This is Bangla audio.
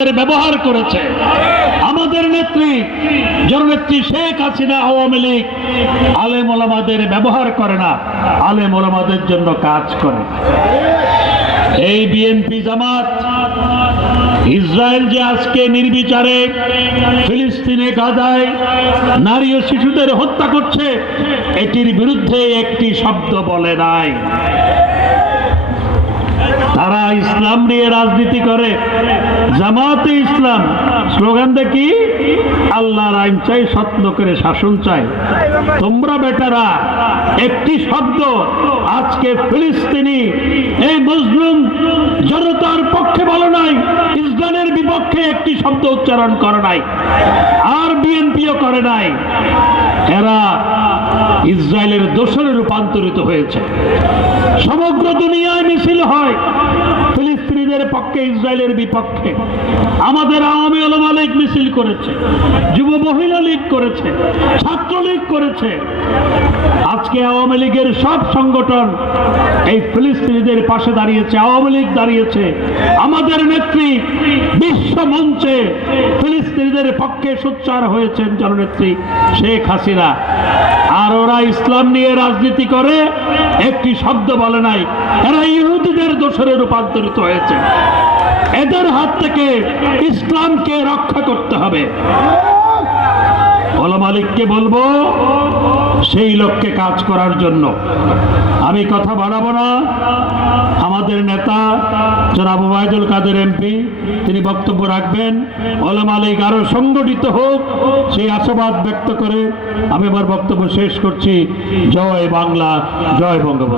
ব্যবহার করেছে। আমাদের নেত্রী জননেত্রী শেখ হাসিনা আওয়ামী লীগ, আলেম ওলামাদের ব্যবহার করে না, আলেম ওলামাদের জন্য কাজ করে। এই বিএনপি জামাত, ইসরায়েল যে আজকে নির্বিচারে ফিলিস্তিনে, গাজায় নারী ও শিশুদের হত্যা করছে, এটির বিরুদ্ধে একটি শব্দ বলে নাই। ইসলাম নিয়ে রাজনীতি করে। জামাতে ইসলাম। স্লোগান দেখি আল্লাহর আইন চাই সত্য করে শাসন চাই। তোমরা বেটারা, একটি শব্দ, আজকে ফিলিস্তিনি, এই মুসলিম জনতার পক্ষে বলো নাই ইসরায়েলের বিপক্ষে একটি শব্দ উচ্চারণ করে নাই। আর বিএনপিও করে নাই। এরা ইসরায়েলের দোষরে রূপান্তরিত হয়েছে। সমগ্র দুনিয়ায় মিছিল হয়। পক্ষে, ইসরায়েলের বিপক্ষে। আমাদের আওয়ামী ওলামা লীগ মিছিল করেছে, যুব মহিলা লীগ করেছে ছাত্রলীগ করেছে। আজকে আওয়ামী লীগের সব সংগঠন এই ফিলিস্তিনিদের পাশে দাঁড়িয়েছে, আওয়ামী লীগ দাঁড়িয়েছে। আমাদের নেত্রী বিশ্ব মঞ্চে ফিলিস্তিনিদের পক্ষে সোচ্চার হয়েছেন জননেত্রী শেখ হাসিনা। আর ওরা ইসলাম নিয়ে রাজনীতি করে, একটি শব্দ বলে নাই, এরা ইহুদিদের দোষরে রূপান্তরিত হয়েছে। এদের হাত থেকে ইসলামকে রক্ষা করতে হবে। মালিককে বলব, সেই লক্ষ্যে কাজ করার জন্য। আমি কথা বাড়াবো না। আমাদের নেতা জনাব ওবায়দুল কাদের এমপি, তিনি বক্তব্য রাখবেন। ওলা মালিক আরও সংগঠিত হোক, সেই আশাবাদ ব্যক্ত করে আমি আমার বক্তব্য শেষ করছি। জয় বাংলা, জয় বঙ্গবন্ধু।